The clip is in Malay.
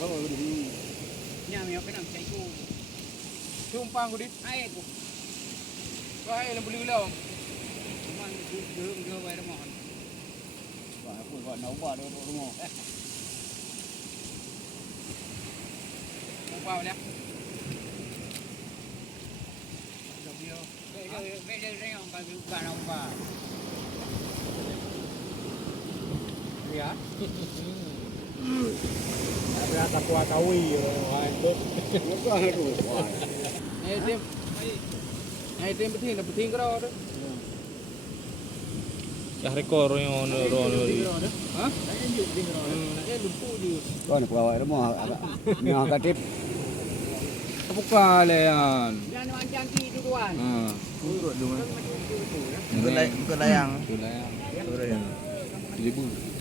ở đi nhà mèo cái nằm chạy chu Sumpang ko dit. ai cũng Kaya lang buli lang. mang đưa về đó mà Gọi nấu bò đâu đúng không? Không bao nhé. về đây ông bà ông bà Iya. Ra takwa tawi itu. Nó hay rồi. Này tem beting cái đó đó. Ya rekor yang ono Hah? Saya lumpuh je. Kau nak bawa rumah agak katip. Buka lean. jangan macam tu duluan Urut dulu. Bukan layang. Itu layang. 1.000.